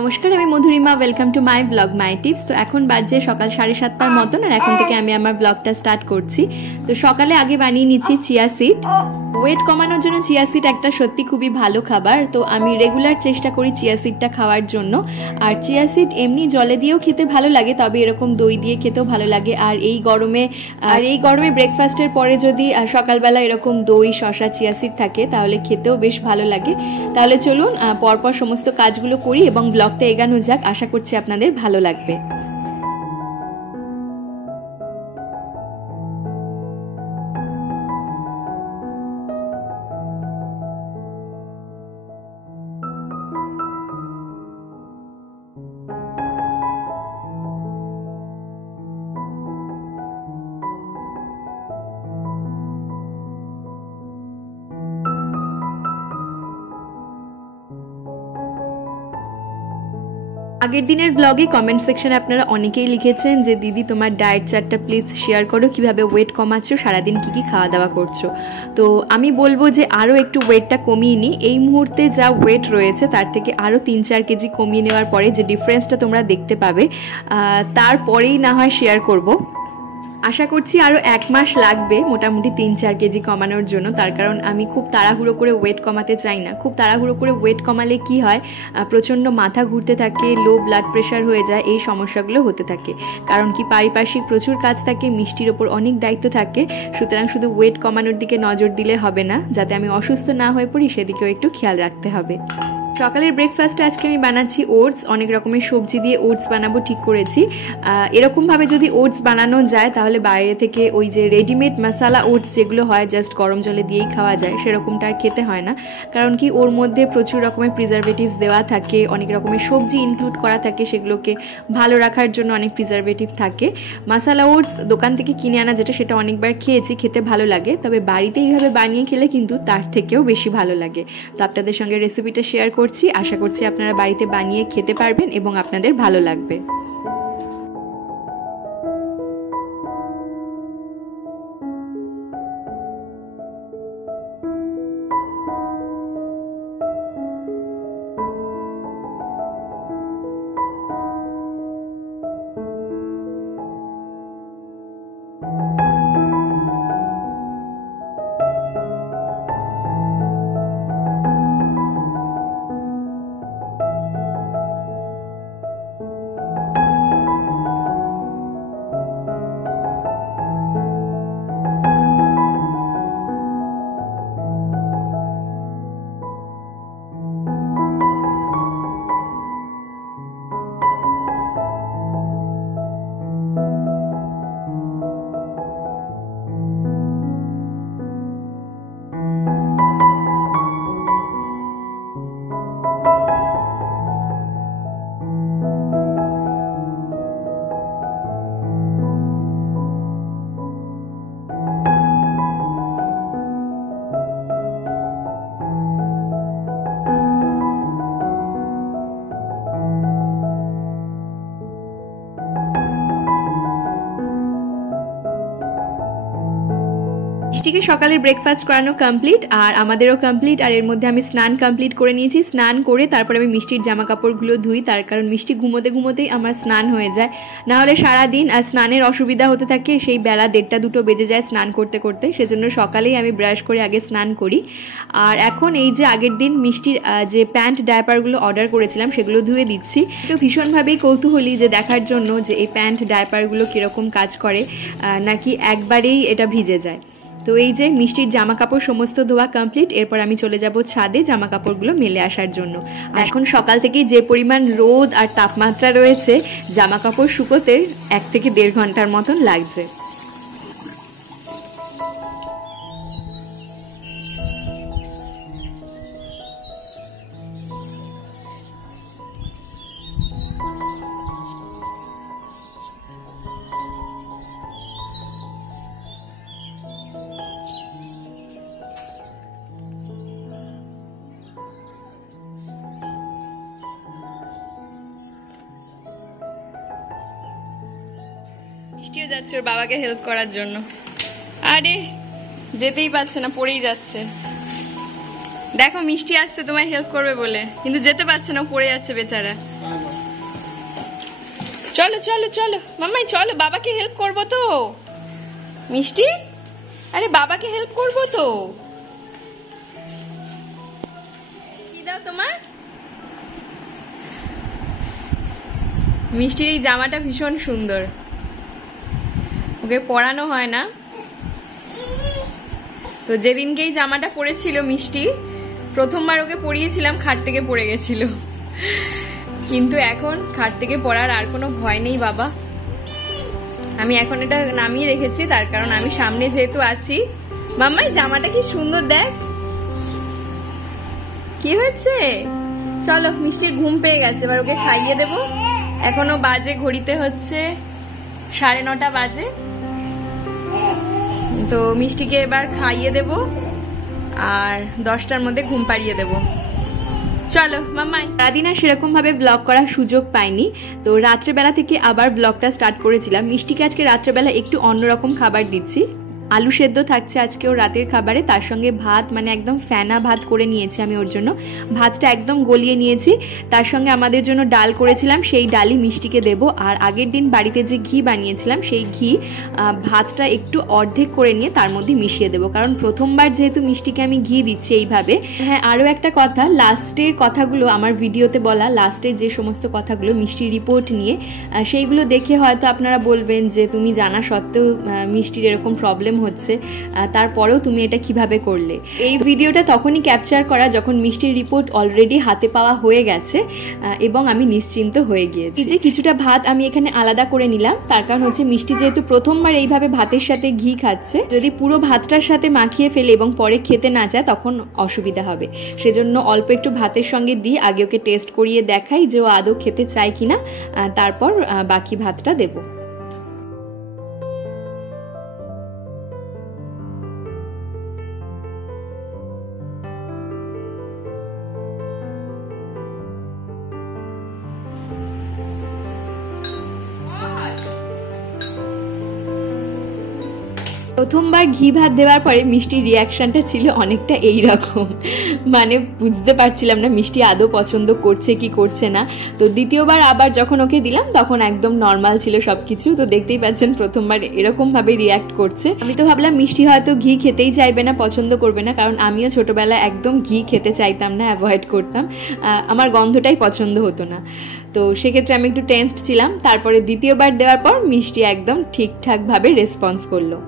নমস্কার, আমি Madhurima. Welcome to my blog my tips. তো এখন বাজে সকাল 7:30টার মতন, আর এখন থেকে আমি আমার ব্লগটা স্টার্ট করছি। তো সকালে আগে বানিয়ে নিচ্ছি চিয়া সিড। ওয়েট কমানোর জন্য চিয়া সিড একটা সত্যি খুবই ভালো খাবার। তো আমি রেগুলার চেষ্টা করি চিয়া সিডটা খাওয়ার জন্য। আর চিয়া সিড এমনি জলে দিয়েও খেতে ভালো লাগে, তবে এরকম দই দিয়ে খেতেও ভালো লাগে। আর এই গরমে ব্রেকফাস্টের পরে যদি সকালবেলা এরকম দই, শসা, চিয়া সিড থাকে তাহলে খেতেও বেশ ভালো লাগে। তাহলে চলুন পরপর সমস্ত কাজগুলো করি এবং ব্লগটা এগানো যাক। আশা করছি আপনাদের ভালো লাগবে। আগের দিনের ব্লগে কমেন্ট সেকশনে আপনারা অনেকেই লিখেছেন যে দিদি তোমার ডায়েট চার্টটা প্লিজ শেয়ার করো, কিভাবে ওয়েট কমাচ্ছ, সারাদিন কী কী খাওয়া দাওয়া করছো। তো আমি বলবো যে আরও একটু ওয়েটটা কমিয়ে নিই। এই মুহূর্তে যা ওয়েট রয়েছে তার থেকে আরও 3-4 কেজি কমিয়ে নেওয়ার পরে যে ডিফারেন্সটা তোমরা দেখতে পাবে, তারপরেই না হয় শেয়ার করব। আশা করছি আরও 1 মাস লাগবে মোটামুটি 3-4 কেজি কমানোর জন্য। তার কারণ আমি খুব তাড়াহুড়ো করে ওয়েট কমাতে চাই না। খুব তাড়াহুড়ো করে ওয়েট কমালে কি হয়, প্রচণ্ড মাথা ঘুরতে থাকে, লো ব্লাড প্রেশার হয়ে যায়, এই সমস্যাগুলো হতে থাকে। কারণ কি, পারিপার্শ্বিক প্রচুর কাজ থাকে, মিষ্টির ওপর অনেক দায়িত্ব থাকে। সুতরাং শুধু ওয়েট কমানোর দিকে নজর দিলে হবে না, যাতে আমি অসুস্থ না হয়ে পড়ি সেদিকেও একটু খেয়াল রাখতে হবে। সকালের ব্রেকফাস্টে আজকে আমি বানাচ্ছি ওটস। অনেক রকমের সবজি দিয়ে ওটস বানাবো ঠিক করেছি। এরকমভাবে যদি ওটস বানানো যায় তাহলে বাইরে থেকে ওই যে রেডিমেড মশালা ওটস যেগুলো হয় জাস্ট গরম জলে দিয়েই খাওয়া যায়, সেরকমটা আর খেতে হয় না। কারণ কি, ওর মধ্যে প্রচুর রকমের প্রিজারভেটিভস দেওয়া থাকে, অনেক রকমের সবজি ইনক্লুড করা থাকে, সেগুলোকে ভালো রাখার জন্য অনেক প্রিজারভেটিভ থাকে। মশালা ওটস দোকান থেকে কিনে আনা যেটা, সেটা অনেকবার খেয়েছি, খেতে ভালো লাগে। তবে বাড়িতে এইভাবে বানিয়ে খেলে কিন্তু তার থেকেও বেশি ভালো লাগে। তো আপনাদের সঙ্গে রেসিপিটা শেয়ার করছি। আশা করছি আপনারা বাড়িতে বানিয়ে খেতে পারবেন এবং আপনাদের ভালো লাগবে। মিষ্টিকে সকালের ব্রেকফাস্ট করানো কমপ্লিট, আর আমাদেরও কমপ্লিট। আর এর মধ্যে আমি স্নান কমপ্লিট করে নিয়েছি। স্নান করে তারপরে আমি মিষ্টির জামা কাপড়গুলো ধুই, তার কারণ মিষ্টি ঘুমোতেই আমার স্নান হয়ে যায়। নাহলে সারাদিন স্নানের অসুবিধা হতে থাকে, সেই বেলা 1টা-2টো বেজে যায় স্নান করতে করতে। সেজন্য সকালেই আমি ব্রাশ করে আগে স্নান করি। আর এখন এই যে আগের দিন মিষ্টির যে প্যান্ট ডায়াপারগুলো অর্ডার করেছিলাম সেগুলো ধুয়ে দিচ্ছি। তো ভীষণভাবেই কৌতূহলী যে দেখার জন্য যে এই প্যান্ট ডায়াপারগুলো কীরকম কাজ করে, নাকি একবারেই এটা ভিজে যায়। তো এই যে মিষ্টির জামা কাপড় সমস্ত ধোয়া কমপ্লিট। এরপর আমি চলে যাব ছাদে জামা কাপড়গুলো মেলে আসার জন্য। এখন সকাল থেকেই যে পরিমাণ রোদ আর তাপমাত্রা রয়েছে, জামা কাপড় শুকোতে 1 থেকে 1.5 ঘন্টার মতন লাগছে। মিষ্টিও যাচ্ছে ওর বাবাকে হেল্প করার জন্য। আরে যেতেই পারছে না, পড়েই যাচ্ছে। দেখো মিষ্টি আসছে তোমায় হেল্প করবে বলে, কিন্তু যেতে পারছে না, পড়ে যাচ্ছে বেচারা। চলো চলো চলো মাম্মাই, চলো, বাবাকে হেল্প করবো তো। মিষ্টি, আরে বাবাকে হেল্প করবো তো। কি দাও তোমার? মিষ্টির এই জামাটা ভীষণ সুন্দর, ওকে পরানো হয় না। তো যেদিনকে এই জামাটা পরেছিল মিষ্টি, প্রথমবার ওকে পরিয়েছিলাম, খাট থেকে পড়ে গেছিল। কিন্তু এখন খাট থেকে পড়ার আর কোনো ভয় নেই বাবা। আমি এখন এটা নামিয়ে রেখেছি, তার কারণ আমি সামনে যেহেতু আছি। মাম্মাই জামাটা কি সুন্দর, দেখ। কি হয়েছে? চলো, মিষ্টির ঘুম পেয়ে গেছে, এবার ওকে খাইয়ে দেবো। এখনো বাজে, ঘড়িতে হচ্ছে 9:30 বাজে। তো মিষ্টিকে এবার খাইয়ে দেব আর 10টার মধ্যে ঘুম পাড়িয়ে দেব। চলো মাম্মাই। সারাদিন আর সেরকম ভাবে ব্লগ করার সুযোগ পাইনি, তো রাত্রেবেলা থেকে আবার ব্লগটা স্টার্ট করেছিলাম। মিষ্টিকে আজকে রাত্রেবেলা একটু অন্যরকম খাবার দিচ্ছি। আলু সেদ্ধ থাকছে আজকে ওর রাতের খাবারে, তার সঙ্গে ভাত, মানে একদম ফ্যানা ভাত করে নিয়েছি আমি ওর জন্য। ভাতটা একদম গলিয়ে নিয়েছি, তার সঙ্গে আমাদের জন্য ডাল করেছিলাম, সেই ডালই মিষ্টিকে দেবো। আর আগের দিন বাড়িতে যে ঘি বানিয়েছিলাম, সেই ঘি ভাতটা একটু অর্ধেক করে নিয়ে তার মধ্যে মিশিয়ে দেবো, কারণ প্রথমবার যেহেতু মিষ্টিকে আমি ঘি দিচ্ছি এইভাবে। হ্যাঁ, আরও একটা কথা, লাস্টের কথাগুলো আমার ভিডিওতে বলা, লাস্টের যে সমস্ত কথাগুলো মিষ্টির রিপোর্ট নিয়ে, সেইগুলো দেখে হয়তো আপনারা বলবেন যে তুমি জানা সত্ত্বেও মিষ্টির এরকম প্রবলেম হচ্ছে, তারপরেও তুমি এটা কিভাবে করলে। এই ভিডিওটা তখনই ক্যাপচার করা যখন মিষ্টির রিপোর্ট অলরেডি হাতে পাওয়া হয়ে গেছে এবং আমি নিশ্চিন্ত হয়ে গিয়েছি। যে কিছুটা ভাত আমি এখানে আলাদা করে নিলাম, তার কারণ হচ্ছে মিষ্টি যেহেতু প্রথমবার এইভাবে ভাতের সাথে ঘি খাচ্ছে, যদি পুরো ভাতটার সাথে মাখিয়ে ফেলে এবং পরে খেতে না চায় তখন অসুবিধা হবে। সেজন্য অল্প একটু ভাতের সঙ্গে দিয়ে আগে ওকে টেস্ট করিয়ে দেখাই যে ও আদৌ খেতে চায় কিনা, তারপর বাকি ভাতটা দেবো। প্রথমবার ঘি ভাত দেওয়ার পরে মিষ্টির রিয়াকশানটা ছিল অনেকটা এইরকম, মানে বুঝতে পারছিলাম না মিষ্টি আদৌ পছন্দ করছে কি করছে না। তো দ্বিতীয়বার আবার যখন ওকে দিলাম তখন একদম নর্মাল ছিল সব কিছু। তো দেখতেই পাচ্ছেন প্রথমবার এরকমভাবে রিয়াক্ট করছে। আমি তো ভাবলাম মিষ্টি হয়তো ঘি খেতেই চাইবে না, পছন্দ করবে না, কারণ আমিও ছোটোবেলায় একদম ঘি খেতে চাইতাম না, অ্যাভয়েড করতাম, আমার গন্ধটাই পছন্দ হতো না। তো সেক্ষেত্রে আমি একটু টেনসড ছিলাম। তারপরে দ্বিতীয়বার দেওয়ার পর মিষ্টি একদম ঠিকঠাকভাবে রেসপন্স করলো।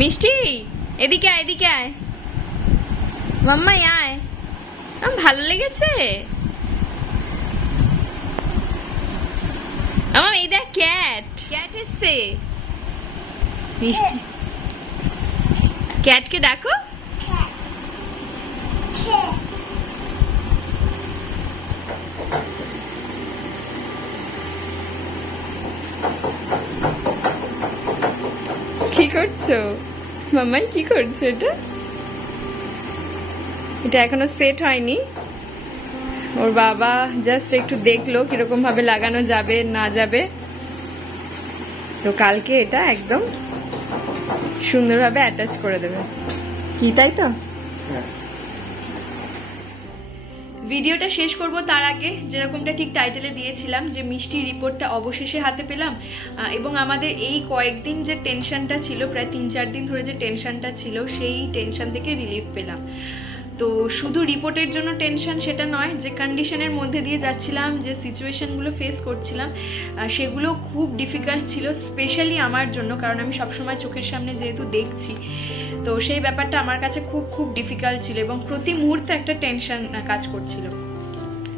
মিষ্টি এদিকে আয়, এদিকে আয় মাম্মাই, আয়। আমার ভালো লেগেছে। আমার এই দেখ ক্যাট, ক্যাট এসছে। মিষ্টি ক্যাটকে ডাকো। করছো মাম্মাই, কি করছো? এটা এখনো সেট হয়নি। ওর বাবা জাস্ট একটু দেখলো কিরকম ভাবে লাগানো যাবে না যাবে, তো কালকে এটা একদম সুন্দরভাবে অ্যাটাচ করে দেবে। কি তাই তো? ভিডিওটা শেষ করব তার আগে যেরকমটা ঠিক টাইটেলে দিয়েছিলাম যে মিষ্টির রিপোর্টটা অবশেষে হাতে পেলাম, এবং আমাদের এই কয়েকদিন যে টেনশনটা ছিল, প্রায় 3-4 দিন ধরে যে টেনশনটা ছিল, সেই টেনশন থেকে রিলিফ পেলাম। তো শুধু রিপোর্টের জন্য টেনশন সেটা নয়, যে কন্ডিশনের মধ্যে দিয়ে যাচ্ছিলাম, যে সিচুয়েশনগুলো ফেস করছিলাম, সেগুলো খুব ডিফিকাল্ট ছিল, স্পেশালি আমার জন্য, কারণ আমি সবসময় চোখের সামনে যেহেতু দেখছি, তো সেই ব্যাপারটা আমার কাছে খুব খুব ডিফিকাল্ট ছিল এবং প্রতি মুহূর্তে একটা টেনশন কাজ করছিল।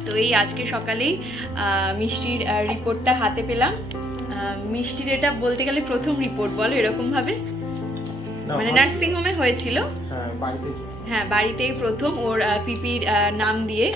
তো এই আজকে সকালেই মিষ্টির রিপোর্টটা হাতে পেলাম। মিষ্টির এটা বলতে গেলে প্রথম রিপোর্ট, বলো এরকমভাবে, মানে নার্সিংহোমে হয়েছিল, হ্যাঁ বাড়িতেই প্রথম, ওর পিপির নাম দিয়ে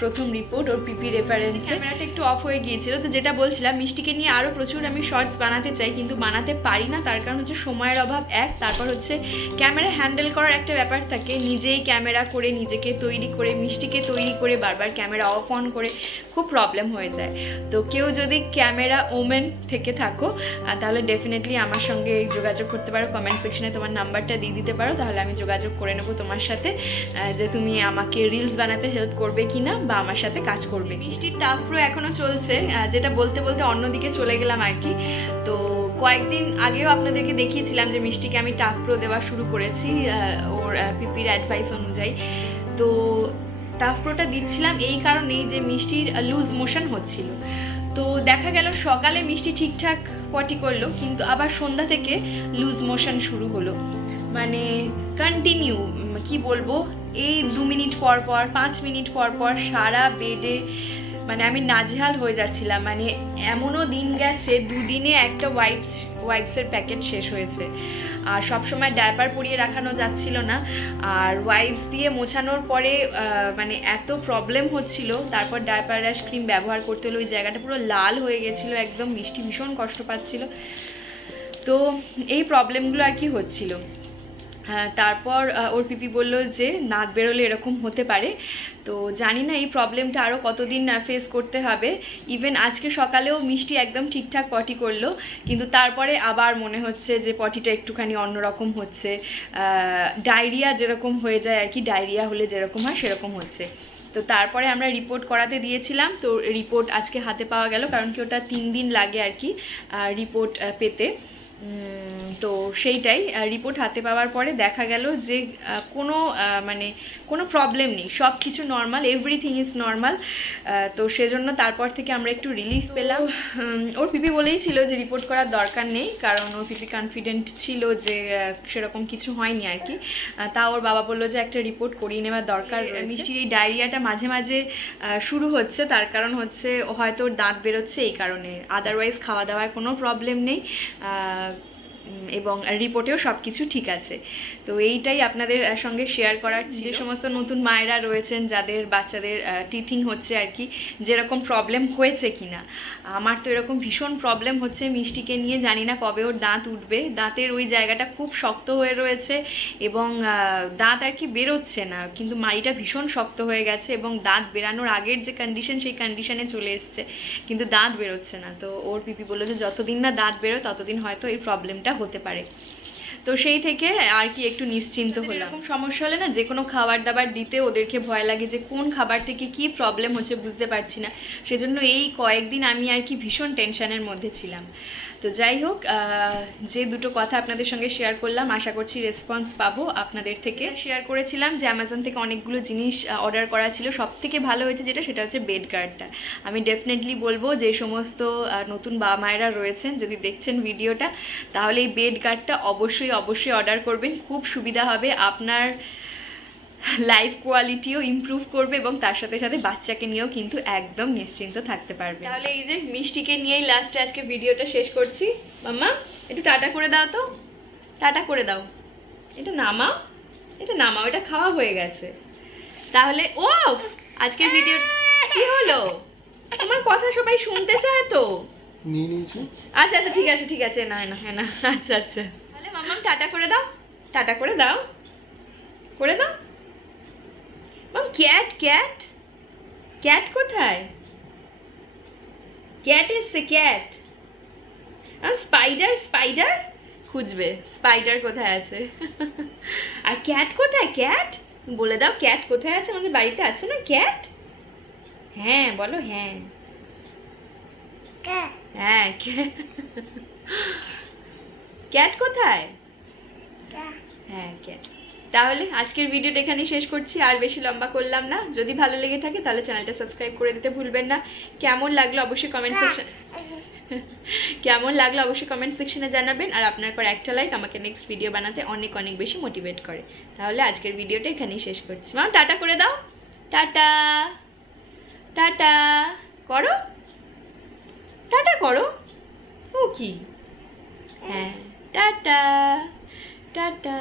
প্রথম রিপোর্ট, ওর পিপি রেফারেন্সে। ক্যামেরাটা একটু অফ হয়ে গিয়েছিল, তো যেটা বলছিলাম মিষ্টিকে নিয়ে আরও প্রচুর আমি শর্টস বানাতে চাই, কিন্তু বানাতে পারি না, তার কারণ হচ্ছে সময়ের অভাব এক, তারপর হচ্ছে ক্যামেরা হ্যান্ডেল করার একটা ব্যাপার থাকে, নিজেই ক্যামেরা করে নিজেকে তৈরি করে মিষ্টিকে তৈরি করে বারবার ক্যামেরা অফ অন করে খুব প্রবলেম হয়ে যায়। তো কেউ যদি ক্যামেরা ওমেন থেকে থাকো তাহলে ডেফিনেটলি আমার সঙ্গে যোগাযোগ করতে পারো, কমেন্ট সেকশনে তোমার নাম্বারটা দিয়ে দিতে পারো, তাহলে আমি যোগাযোগ করে নেবো তোমার সাথে, যে তুমি আমাকে রিলস বানাতে হেল্প করবে কিনা বা আমার সাথে কাজ করবে। মিষ্টির টাফ প্রো এখনো চলছে, যেটা বলতে বলতে অন্যদিকে চলে গেলাম আর কি। তো কয়েকদিন আগেও আপনাদেরকে দেখিয়েছিলাম যে মিষ্টিকে আমি টাফ প্রো দেওয়া শুরু করেছি ওর পিপির অ্যাডভাইস অনুযায়ী। তো টাফ প্রোটা দিচ্ছিলাম এই কারণেই যে মিষ্টির লুজ মোশন হচ্ছিল। তো দেখা গেল সকালে মিষ্টি ঠিকঠাক পটি করলো, কিন্তু আবার সন্ধ্যা থেকে লুজ মোশন শুরু হলো, মানে কন্টিনিউ, কি বলবো, এই 2 মিনিট পর পর 5 মিনিট পর পর সারা বেডে, মানে আমি নাজেহাল হয়ে যাচ্ছিলাম। মানে এমনও দিন গেছে 2 দিনে একটা ওয়াইপসের প্যাকেট শেষ হয়েছে, আর সবসময় ডায়াপার পরিয়ে রাখানো যাচ্ছিল না, আর ওয়াইপস দিয়ে মোছানোর পরে মানে এত প্রবলেম হচ্ছিল, তারপর ডায়াপার র্যাশ ক্রিম ব্যবহার করতে হলো, ওই জায়গাটা পুরো লাল হয়ে গেছিলো একদম, মিষ্টি ভীষণ কষ্ট পাচ্ছিল। তো এই প্রবলেমগুলো আর কি হচ্ছিল। তারপর ওর পিপি বলল যে নাক বেরোলে এরকম হতে পারে। তো জানি না এই প্রবলেমটা আরও কতদিন ফেস করতে হবে। ইভেন আজকে সকালেও মিষ্টি একদম ঠিকঠাক পটি করলো, কিন্তু তারপরে আবার মনে হচ্ছে যে পটিটা একটুখানি অন্যরকম হচ্ছে, ডায়রিয়া যেরকম হয়ে যায় আর কি, ডায়রিয়া হলে যেরকম হয় সেরকম হচ্ছে। তো তারপরে আমরা রিপোর্ট করাতে দিয়েছিলাম, তো রিপোর্ট আজকে হাতে পাওয়া গেল, কারণ কি ওটা 3 দিন লাগে আর কি রিপোর্ট পেতে। তো সেইটাই রিপোর্ট হাতে পাওয়ার পরে দেখা গেল যে কোনো প্রবলেম নেই, সব কিছু নর্মাল, এভরিথিং ইজ নর্মাল। তো সেজন্য তারপর থেকে আমরা একটু রিলিফ পেলাম। ওর পিপি বলেই ছিল যে রিপোর্ট করার দরকার নেই, কারণ ওর পিপি কনফিডেন্ট ছিল যে সেরকম কিছু হয়নি আর কি। তা ওর বাবা বললো যে একটা রিপোর্ট করিয়ে নেওয়ার দরকার। মিষ্টির এই ডায়রিয়াটা মাঝে মাঝে শুরু হচ্ছে, তার কারণ হচ্ছে হয়তো ওর দাঁত বেরোচ্ছে এই কারণে, আদারওয়াইজ খাওয়া দাওয়ায় কোনো প্রবলেম নেই, এবং রিপোর্টেও সব কিছু ঠিক আছে। তো এইটাই আপনাদের সঙ্গে শেয়ার করার। যে সমস্ত নতুন মায়েরা রয়েছেন যাদের বাচ্চাদের টিথিং হচ্ছে আর কি, যেরকম প্রবলেম হয়েছে কিনা, আমার তো এরকম ভীষণ প্রবলেম হচ্ছে মিষ্টিকে নিয়ে, জানি না কবে ওর দাঁত উঠবে, দাঁতের ওই জায়গাটা খুব শক্ত হয়ে রয়েছে এবং দাঁত আর কি বেরোচ্ছে না, কিন্তু মাড়িটা ভীষণ শক্ত হয়ে গেছে এবং দাঁত বেরানোর আগের যে কন্ডিশন সেই কন্ডিশনে চলে এসছে, কিন্তু দাঁত বেরোচ্ছে না। তো ওর পিপি বললো যে যতদিন না দাঁত বেরোয় ততদিন হয়তো এই প্রবলেমটা হতে পারে। তো সেই থেকে আর কি একটু নিশ্চিন্ত হলাম। এরকম সমস্যা হলে না যে কোনো খাবার দাবার দিতে ওদেরকে ভয় লাগে যে কোন খাবার থেকে কি প্রবলেম হচ্ছে বুঝতে পারছি না, সেজন্য এই কয়েকদিন আমি আর কি ভীষণ টেনশনের মধ্যে ছিলাম। তো যাই হোক, যে দুটো কথা আপনাদের সঙ্গে শেয়ার করলাম, আশা করছি রেসপন্স পাবো আপনাদের থেকে। শেয়ার করেছিলাম যে অ্যামাজন থেকে অনেকগুলো জিনিস অর্ডার করা ছিল, সব থেকে ভালো হয়েছে সেটা হচ্ছে বেড গার্ডটা। আমি ডেফিনেটলি বলবো যে সমস্ত নতুন বাবা মায়েরা রয়েছেন, যদি দেখছেন ভিডিওটা, তাহলে এই বেড গার্ডটা অবশ্যই অর্ডার করবেন, খুব সুবিধা হবে, আপনার লাইফ কোয়ালিটিও ইমপ্রুভ করবে এবং তার সাথে সাথে বাচ্চাকে নিয়েও কিন্তু একদম নিশ্চিন্ত থাকতে পারবে। তাহলে এই যে মিষ্টিকে নিয়েই লাস্টে আজকে ভিডিওটা শেষ করছি। মাম্মা একটু টাটা করে দাও, তো টাটা করে দাও, এটা নামাও, এটা খাওয়া হয়ে গেছে। তাহলে ও আজকের ভিডিও কি হলো, তোমার কথা সবাই শুনতে চায় তো? আচ্ছা ঠিক আছে না, আচ্ছা মাম টাটা করে দাও, টাটা করে দাও, করে দাও। মাম ক্যাট ক্যাট ক্যাট কোথায়? ক্যাট এসছে ক্যাট। স্পাইডার স্পাইডার খুঁজবে, স্পাইডার কোথায় আছে। আর ক্যাট কোথায়? ক্যাট বলে দাও, ক্যাট কোথায় আছে? আমাদের বাড়িতে আছে না ক্যাট? হ্যাঁ বলো, হ্যাঁ হ্যাঁ ক্যাট কোথায়? হ্যাঁ ক্যাট। তাহলে আজকের ভিডিওটা এখানেই শেষ করছি, আর বেশি লম্বা করলাম না। যদি ভালো লেগে থাকে তাহলে চ্যানেলটা সাবস্ক্রাইব করে দিতে ভুলবেন না। কেমন লাগলো অবশ্যই কমেন্ট সেকশন কেমন লাগলো অবশ্যই কমেন্ট সেকশনে জানাবেন। আর আপনার পর একটা লাইক আমাকে নেক্সট ভিডিও বানাতে অনেক অনেক বেশি মোটিভেট করে। তাহলে আজকের ভিডিওটা এখানেই শেষ করছি। মাম টাটা করে দাও, টাটা টাটা করো, টাটা করো। ও কি, হ্যাঁ টাটা টাটা।